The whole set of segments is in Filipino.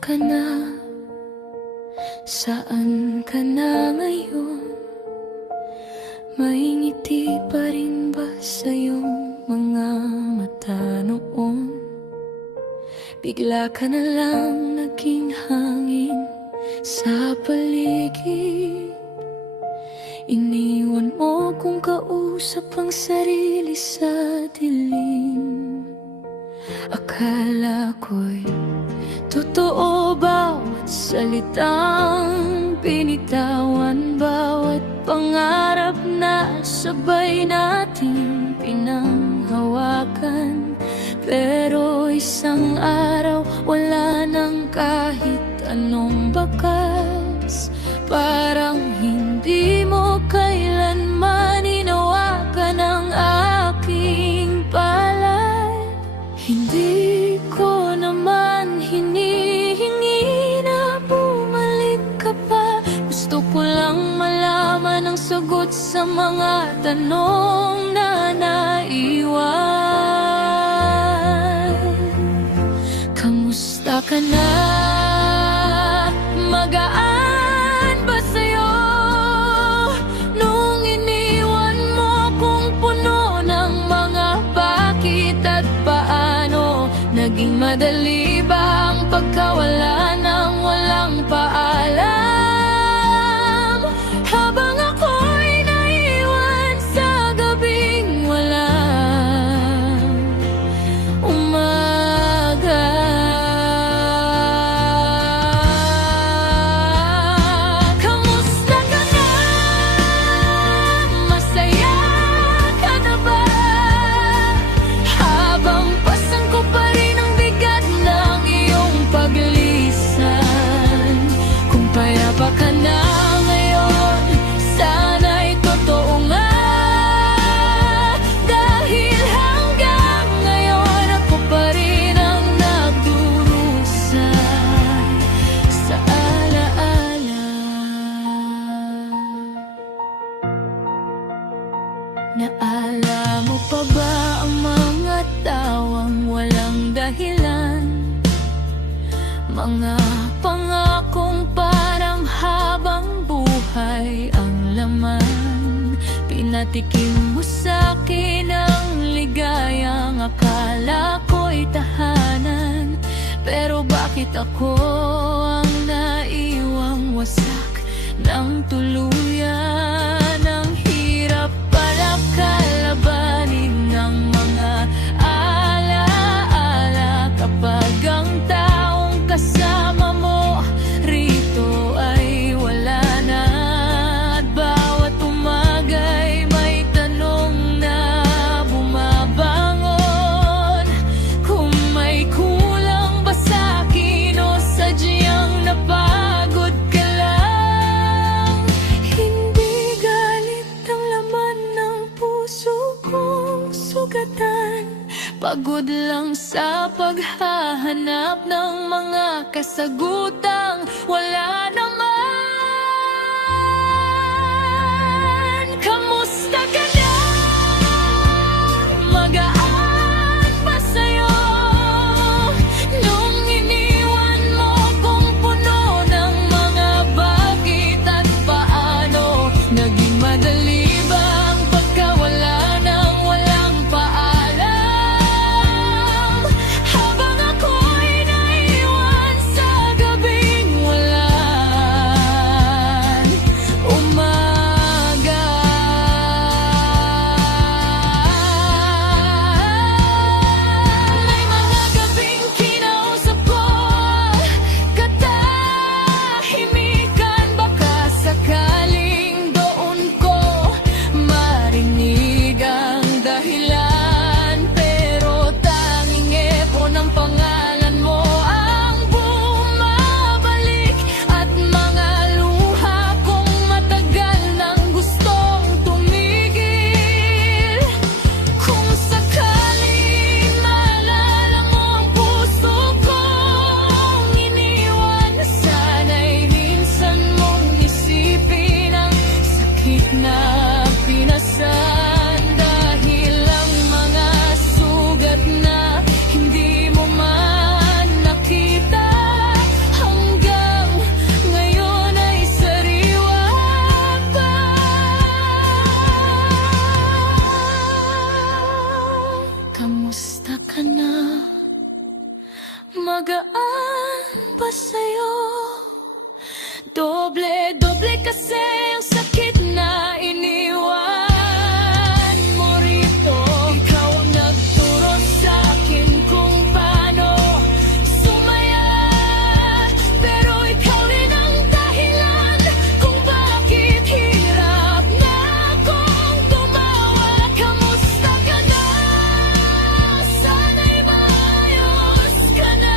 ka na? Saan ka na ngayon? May ngiti pa rin ba sa iyong mga mata noon? Bigla ka na lang naging hangin sa paligid. Iniwan mo kung kausap ang sarili sa dilim. Akala ko'y totoo bawat salitang binitawan, bawat pangarap na sabay natin pinanghawakan. Pero isang araw wala nang kahit anong bakas. Parang hindi mo kailanman hinawakan ang aking palad. Hindi ko naman hinihingi na bumalik ka pa. Gusto ko lang malaman ang sagot sa mga tanong na naiwan. Kamusta ka na? Magaan ba sa'yo? Nung iniwan mo kung puno ng mga bakit at paano, naging madali ba ang pagkawala ng walang paalam? Habang ako'y naiwan sa gabing walang umaga. Kamusta ka na? Masaya ka na ba? Habang pasan ko pa rin ang bigat ng iyong paglisan. Kung payapa ka na ngayon, sana'y totoo nga. Dahil hanggang ngayon ako pa rin ang nagdurusa sa alaala. Naala mo pa ba ang mga tawang walang dahilan? Mga pangakong parang habang buhay ang laman. Pinatikim mo sa'kin ang ligayang akala ko'y tahanan. Pero bakit ako ang naiwang wasak ng tuluyan? Ang hirap pala kalabanin ng mga alaala kapag ang taong kasama mo rito ay wala na. At bawat umaga'y may tanong na bumabangon. Kung may kulang ba sa'kin o sadyang napagod ka lang? Hindi galit ang laman ng puso kong sugatan. Pagod lang sa paghahanap ng mga kasagutang wala naman. Kamusta ka na? Magaan ba sa'yo? Nung iniwan mo kung puno ng mga bakit at paano, naging madali ba ang pagkawala ng walang paalam? Habang ako'y naiwan sa gabing walang pa sa'yo. Doble kasi ang sakit na iniwan mo rito. Ikaw ang nagturo sa'kin kung paano sumaya, pero ikaw rin ang dahilan kung bakit hirap na akong tumawa. Kamusta ka na? Sana'y maayos ka na.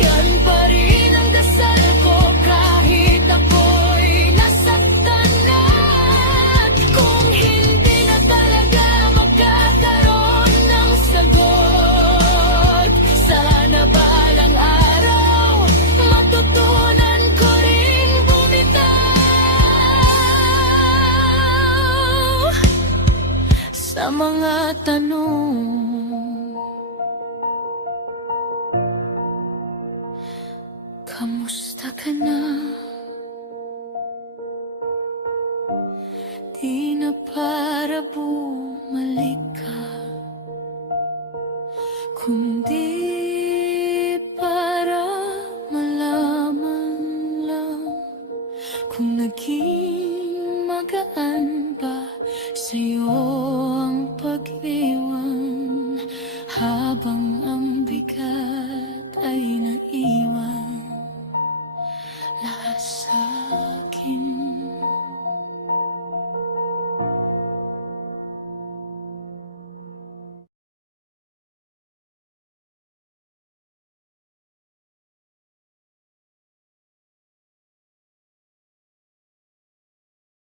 Yan pa rin ang dasal ko kahit ako'y nasaktan na. At kung hindi na talaga magkakaroon ng sagot, sana balang araw matutunan ko ring bumitaw sa mga tanong. Kamusta ka na? Di na para bumalik ka, kundi para malaman lang kung naging